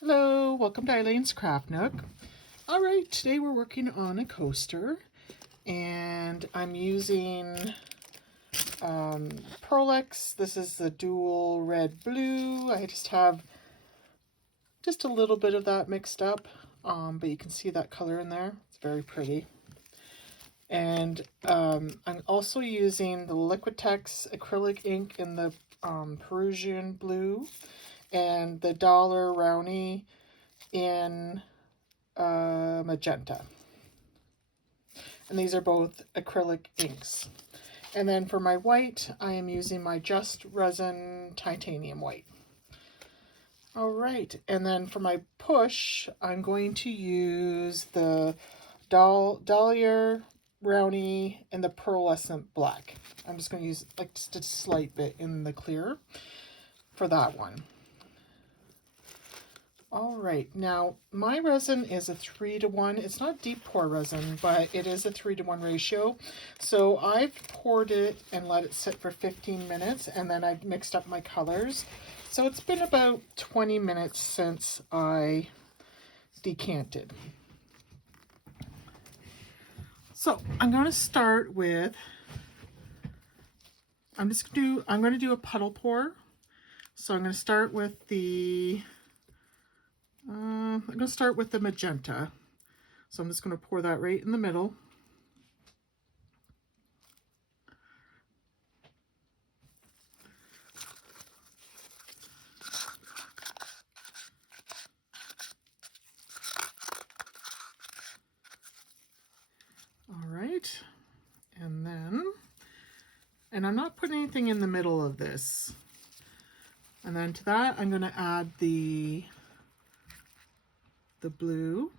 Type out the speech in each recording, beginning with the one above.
Hello, welcome to Eileen's Craft Nook. All right, today we're working on a coaster and I'm using Pearlex. This is the dual red blue. I just have just a little bit of that mixed up, but you can see that color in there. It's very pretty. And I'm also using the Liquitex acrylic ink in the Peruvian blue and the Dollar Rowney in magenta. And these are both acrylic inks. And then for my white, I am using my Just Resin Titanium White. All right, and then for my push, I'm going to use the Dahlia Rowney and the Pearlescent Black. I'm just going to use like just a slight bit in the clear for that one. All right, now my resin is a 3-to-1. It's not deep pour resin, but it is a 3-to-1 ratio. So I've poured it and let it sit for 15 minutes, and then I've mixed up my colors. So it's been about 20 minutes since I decanted. So I'm going to start with, I'm going to do a puddle pour. So I'm going to start with the magenta. So I'm just going to pour that right in the middle. All right, and I'm not putting anything in the middle of this. And then to that, I'm going to add the blue.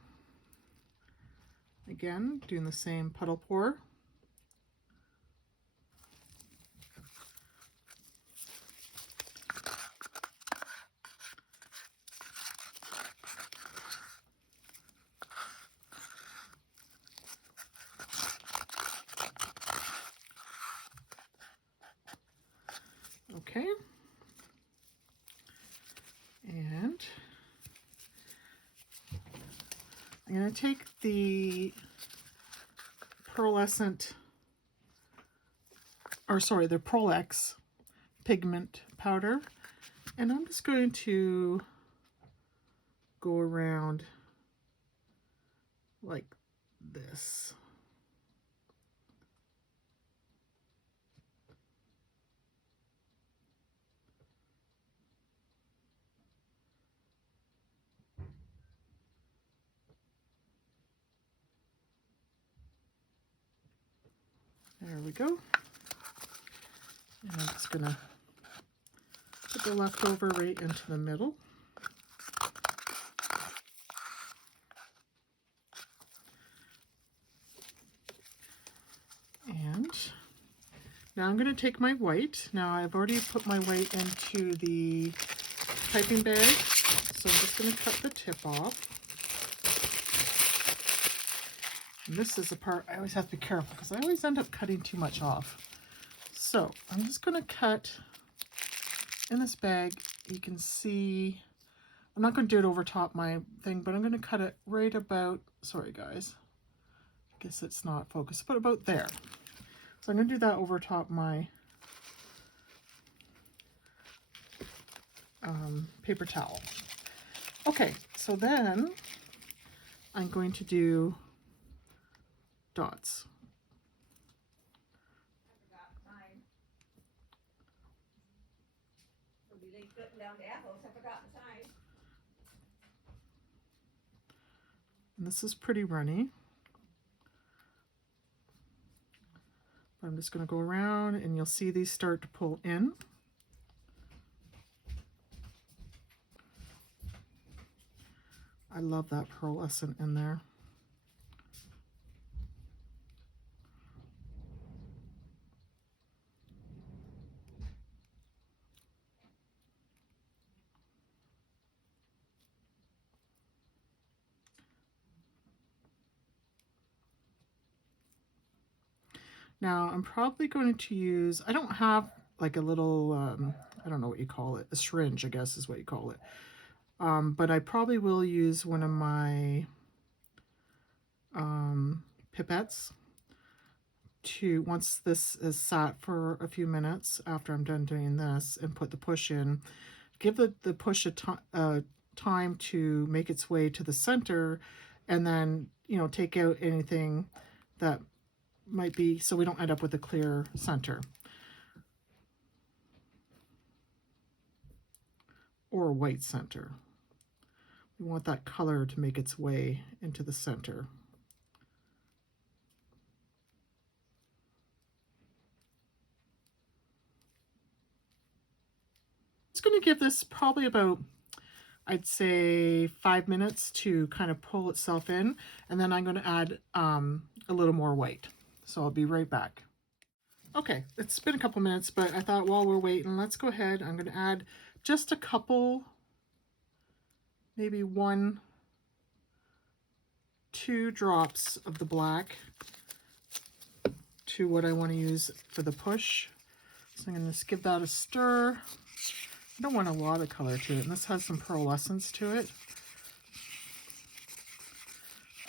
Again, doing the same puddle pour. Okay. And I'm going to take the pearlescent, the Pearlex pigment powder, and I'm just going to go around like this. There we go. And I'm just going to put the leftover right into the middle. And now I'm going to take my white. Now I've already put my white into the piping bag, so I'm just going to cut the tip off. And this is the part I always have to be careful because I always end up cutting too much off. So I'm just going to cut in this bag. You can see, I'm not going to do it over top my thing, but I'm going to cut it right about, sorry guys, I guess it's not focused, but about there. So I'm going to do that over top my paper towel. Okay, so then I'm going to do dots. And this is pretty runny. But I'm just going to go around and you'll see these start to pull in. I love that pearlescent in there. Now I'm probably going to use, I don't have like a little, I don't know what you call it, a syringe I guess is what you call it. but I probably will use one of my pipettes to, once this is sat for a few minutes after I'm done doing this, and put the push in, give the push a time to make its way to the center, and then, you know, take out anything that might be, so we don't end up with a clear center or a white center. We want that color to make its way into the center. It's going to give this probably about, I'd say, 5 minutes to kind of pull itself in, and then I'm going to add a little more white. So I'll be right back. Okay, it's been a couple minutes, but I thought while we're waiting, let's go ahead. I'm going to add just a couple, maybe 1, 2 drops of the black to what I want to use for the push. So I'm going to just give that a stir. I don't want a lot of color to it, and this has some pearlescence to it.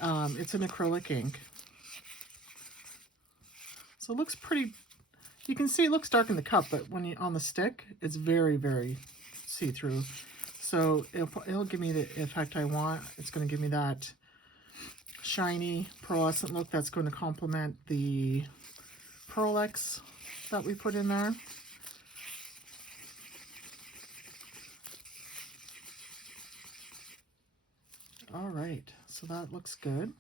It's an acrylic ink. So it looks pretty, you can see it looks dark in the cup, but when you on the stick, it's very, very see-through. So it'll give me the effect I want. It's going to give me that shiny pearlescent look that's going to complement the Pearlex that we put in there. All right, so that looks good.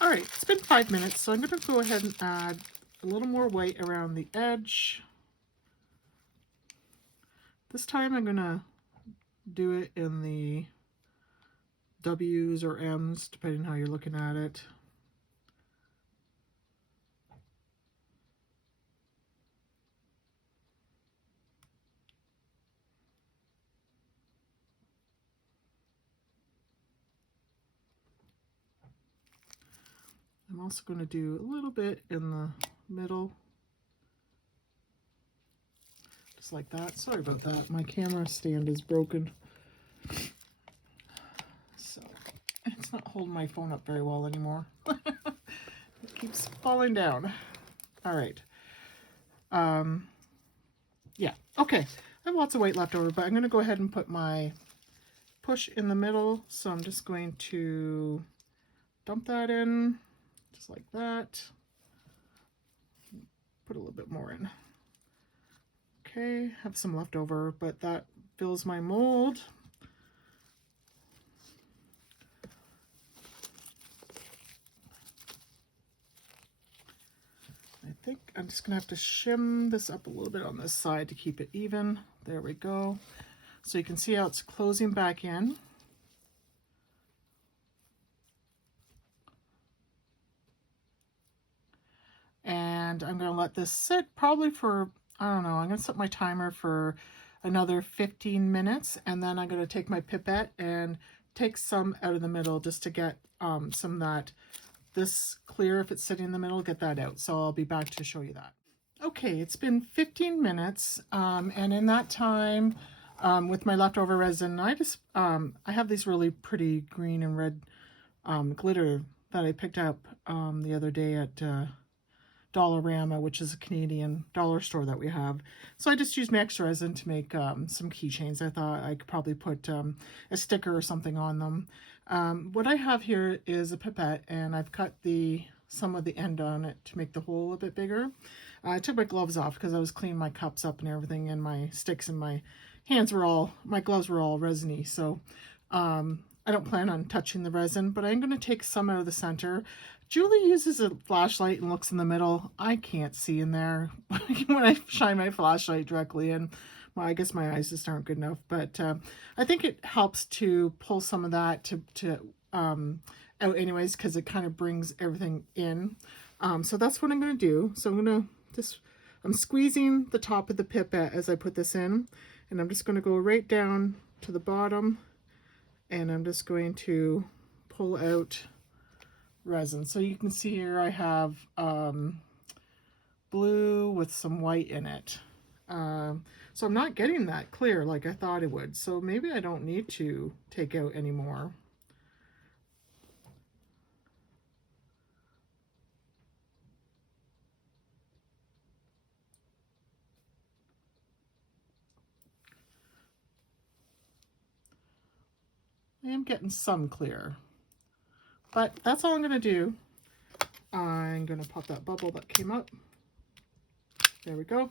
All right, it's been 5 minutes, so I'm going to go ahead and add a little more white around the edge. This time I'm going to do it in the W's or M's, depending on how you're looking at it. I'm also going to do a little bit in the middle, just like that. Sorry about that. My camera stand is broken, so it's not holding my phone up very well anymore. It keeps falling down. All right. Yeah, okay. I have lots of white left over, but I'm going to go ahead and put my push in the middle. So I'm just going to dump that in, just like that. Put a little bit more in. Okay, have some left over, but that fills my mold. I think I'm just gonna have to shim this up a little bit on this side to keep it even. There we go. So you can see how it's closing back in. And I'm gonna let this sit probably for, I don't know, I'm gonna set my timer for another 15 minutes, and then I'm gonna take my pipette and take some out of the middle just to get some of that, this clear, if it's sitting in the middle, get that out. So I'll be back to show you that. Okay, it's been 15 minutes, and in that time, with my leftover resin, I have these really pretty green and red glitter that I picked up the other day at Dollarama, which is a Canadian dollar store that we have. So I just used my extra resin to make some keychains. I thought I could probably put a sticker or something on them. What I have here is a pipette, and I've cut some of the end on it to make the hole a bit bigger. I took my gloves off because I was cleaning my cups up and everything, and my sticks and my my gloves were all resiny. So I don't plan on touching the resin, but I'm going to take some out of the center. Julie uses a flashlight and looks in the middle. I can't see in there when I shine my flashlight directly in. Well, I guess my eyes just aren't good enough, but I think it helps to pull some of that out anyways, because it kind of brings everything in. So that's what I'm going to do. So I'm squeezing the top of the pipette as I put this in, and I'm just going to go right down to the bottom, and I'm just going to pull out resin. So you can see here I have blue with some white in it. So I'm not getting that clear like I thought it would. So maybe I don't need to take out any more. I am getting some clear, but that's all I'm going to do. I'm going to pop that bubble that came up. There we go.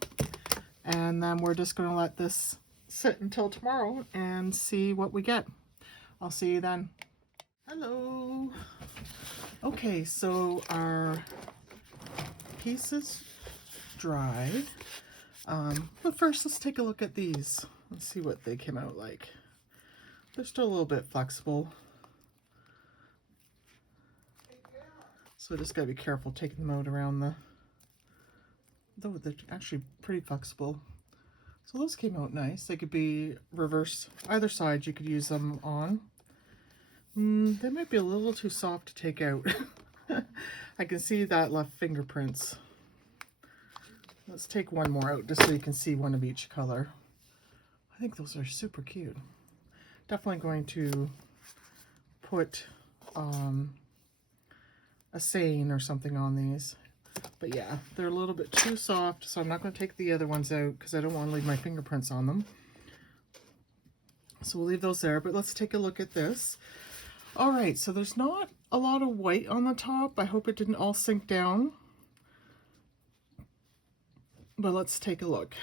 And then we're just going to let this sit until tomorrow and see what we get. I'll see you then. Hello. Okay, so our pieces dried. But first, let's take a look at these. Let's see what they came out like. They're still a little bit flexible. So I just gotta be careful taking them out around the, though they're actually pretty flexible. So those came out nice. They could be reversed. Either side you could use them on. They might be a little too soft to take out. I can see that left fingerprints. Let's take one more out just so you can see one of each color. I think those are super cute. Definitely going to put a saying or something on these. But yeah, they're a little bit too soft, so I'm not going to take the other ones out because I don't want to leave my fingerprints on them. So we'll leave those there, but let's take a look at this. All right, so there's not a lot of white on the top. I hope it didn't all sink down. But let's take a look.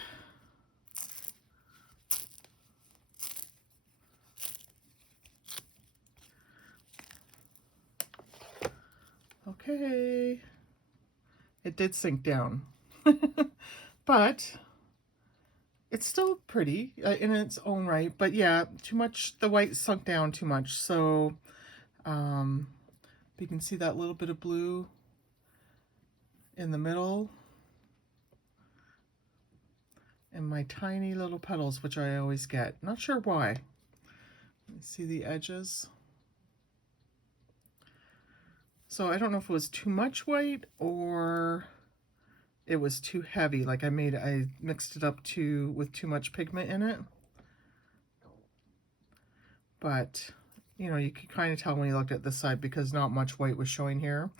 Okay, it did sink down, but it's still pretty in its own right. But yeah, too much, the white sunk down too much. So you can see that little bit of blue in the middle and my tiny little petals, which I always get. Not sure why. Let me see the edges. So I don't know if it was too much white or it was too heavy. Like I mixed it up with too much pigment in it. But, you know, you could kind of tell when you looked at this side because not much white was showing here.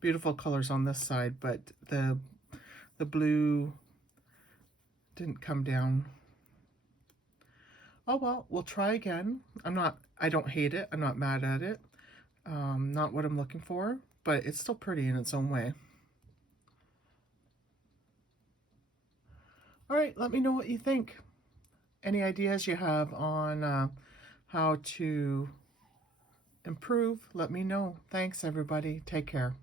Beautiful colors on this side, but the blue didn't come down. Oh well, we'll try again. I don't hate it. I'm not mad at it. Not what I'm looking for, but it's still pretty in its own way. All right, let me know what you think. Any ideas you have on how to improve, let me know. Thanks, everybody. Take care.